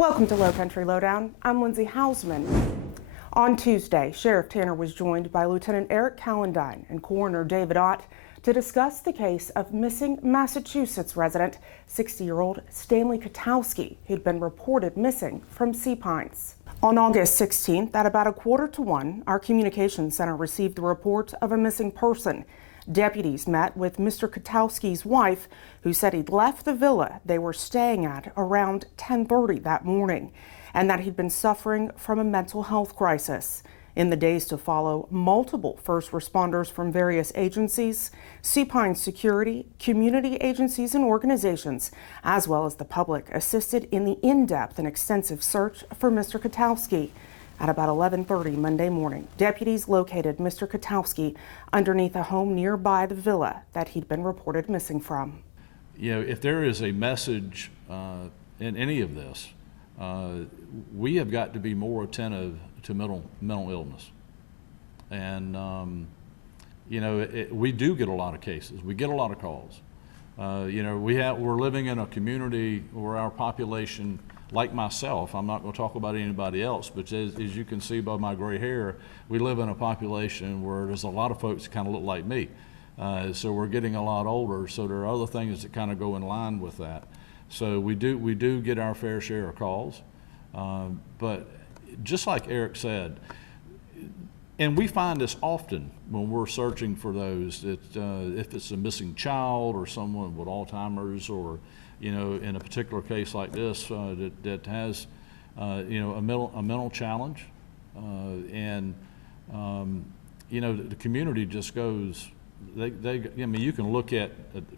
Welcome to Lowcountry Lowdown. I'm Lindsay Hausman. On Tuesday, Sheriff Tanner was joined by Lieutenant Eric Calendine and Coroner David Ott to discuss the case of missing Massachusetts resident, 60-year-old Stanley Katowski, who'd been reported missing from Sea Pines. On August 16th, at about 12:45, our communications center received the report of a missing person. Deputies met with Mr. Katowski's wife, who said he'd left the villa they were staying at around 10:30 that morning, and that he'd been suffering from a mental health crisis. In the days to follow, multiple first responders from various agencies, Sea Pines Security, community agencies and organizations, as well as the public, assisted in the in-depth and extensive search for Mr. Katowski. At about 11:30 Monday morning, deputies located Mr. Katowski underneath a home nearby the villa that he'd been reported missing from. You know, if there is a message in any of this, we have got to be more attentive to mental illness. And, you know, we do get a lot of cases. We get a lot of calls. You know, we're living in a community where our population, like myself, I'm not going to talk about anybody else, but as you can see by my gray hair, we live in a population where there's a lot of folks that kind of look like me. So we're getting a lot older, so there are other things that kind of go in line with that. So we do get our fair share of calls, but just like Eric said, and we find this often when we're searching for those, that if it's a missing child or someone with Alzheimer's, or you know, in a particular case like this that has you know, a mental challenge, and you know, the community just goes. I mean, you can look at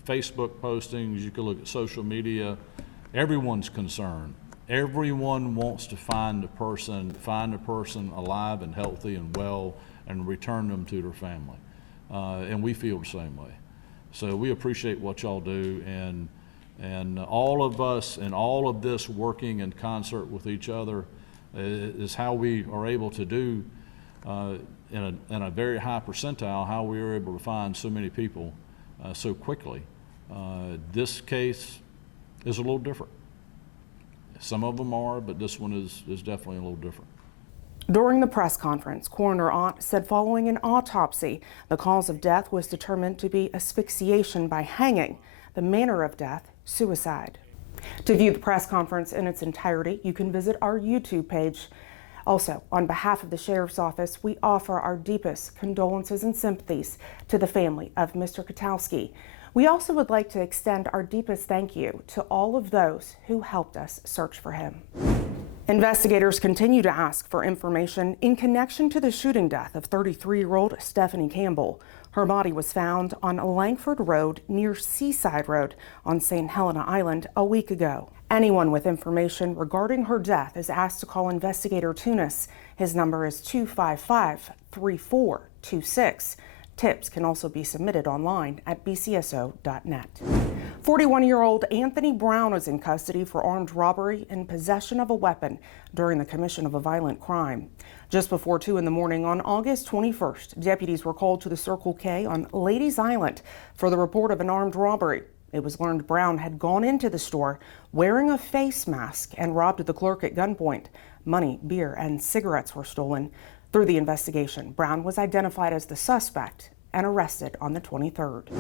Facebook postings, you can look at social media. Everyone's concerned. Everyone wants to find a person alive and healthy and well, and return them to their family. And we feel the same way. So we appreciate what y'all do, and all of us and all of this working in concert with each other is how we are able to do in a very high percentile, how we are able to find so many people so quickly. This case is a little different. Some of them are, but this one is definitely a little different. During the press conference, Coroner Ott said following an autopsy, the cause of death was determined to be asphyxiation by hanging, the manner of death, suicide. To view the press conference in its entirety, you can visit our YouTube page. Also, on behalf of the Sheriff's Office, we offer our deepest condolences and sympathies to the family of Mr. Katowski. We also would like to extend our deepest thank you to all of those who helped us search for him. Investigators continue to ask for information in connection to the shooting death of 33-year-old Stephanie Campbell. Her body was found on Langford Road near Seaside Road on Saint Helena Island a week ago. Anyone with information regarding her death is asked to call Investigator Tunis. His number is 255-3426. Tips can also be submitted online at bcso.net. 41-year-old Anthony Brown is in custody for armed robbery and possession of a weapon during the commission of a violent crime. Just before 2 in the morning on August 21st, deputies were called to the Circle K on Ladies Island for the report of an armed robbery. It was learned Brown had gone into the store wearing a face mask and robbed the clerk at gunpoint. Money, beer, and cigarettes were stolen. Through the investigation, Brown was identified as the suspect and arrested on the 23rd.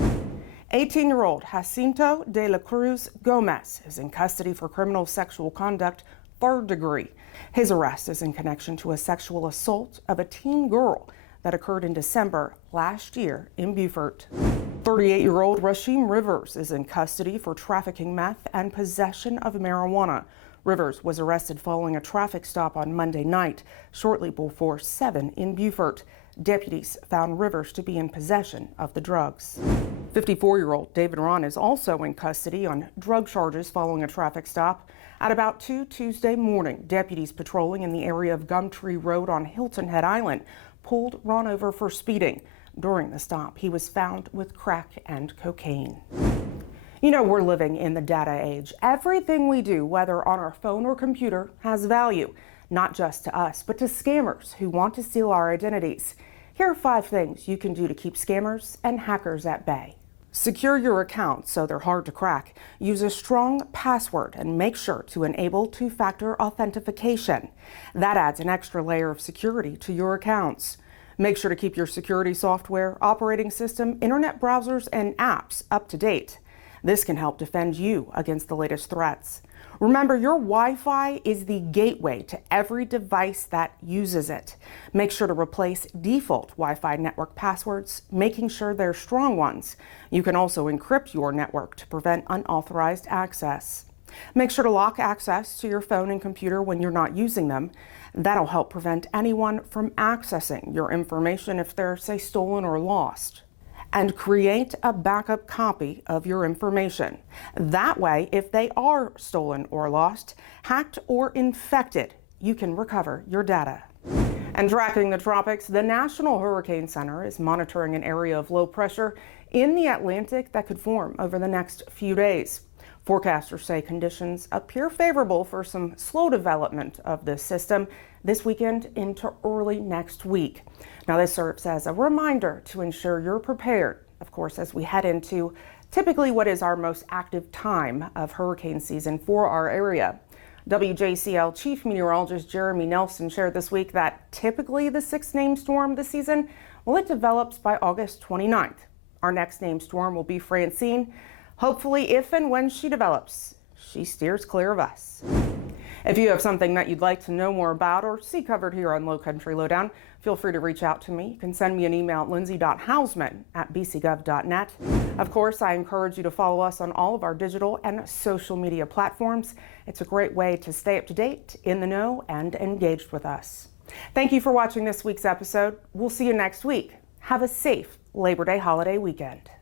18-year-old Jacinto de la Cruz Gomez is in custody for criminal sexual conduct, 3rd degree. His arrest is in connection to a sexual assault of a teen girl that occurred in December last year in Beaufort. 38-year-old Rashim Rivers is in custody for trafficking meth and possession of marijuana. Rivers was arrested following a traffic stop on Monday night, shortly before 7 in Beaufort. Deputies found Rivers to be in possession of the drugs. 54-year-old David Ron is also in custody on drug charges following a traffic stop. At about 2 Tuesday morning, deputies patrolling in the area of Gumtree Road on Hilton Head Island pulled Ron over for speeding. During the stop, he was found with crack and cocaine. You know, we're living in the data age. Everything we do, whether on our phone or computer, has value, not just to us, but to scammers who want to steal our identities. Here are 5 things you can do to keep scammers and hackers at bay. Secure your accounts so they're hard to crack. Use a strong password and make sure to enable two-factor authentication. That adds an extra layer of security to your accounts. Make sure to keep your security software, operating system, internet browsers, and apps up to date. This can help defend you against the latest threats. Remember, your Wi-Fi is the gateway to every device that uses it. Make sure to replace default Wi-Fi network passwords, making sure they're strong ones. You can also encrypt your network to prevent unauthorized access. Make sure to lock access to your phone and computer when you're not using them. That'll help prevent anyone from accessing your information if they're, say, stolen or lost. And create a backup copy of your information. That way, if they are stolen or lost, hacked or infected, you can recover your data. And tracking the tropics, the National Hurricane Center is monitoring an area of low pressure in the Atlantic that could form over the next few days. Forecasters say conditions appear favorable for some slow development of this system this weekend into early next week. Now, this serves as a reminder to ensure you're prepared, of course, as we head into typically what is our most active time of hurricane season for our area. WJCL Chief Meteorologist Jeremy Nelson shared this week that typically the sixth named storm this season, well, it develops by August 29th. Our next named storm will be Francine. Hopefully, if and when she develops, she steers clear of us. If you have something that you'd like to know more about or see covered here on Lowcountry Lowdown, feel free to reach out to me. You can send me an email at lindsay.hausman@bcgov.net. Of course, I encourage you to follow us on all of our digital and social media platforms. It's a great way to stay up to date, in the know, and engaged with us. Thank you for watching this week's episode. We'll see you next week. Have a safe Labor Day holiday weekend.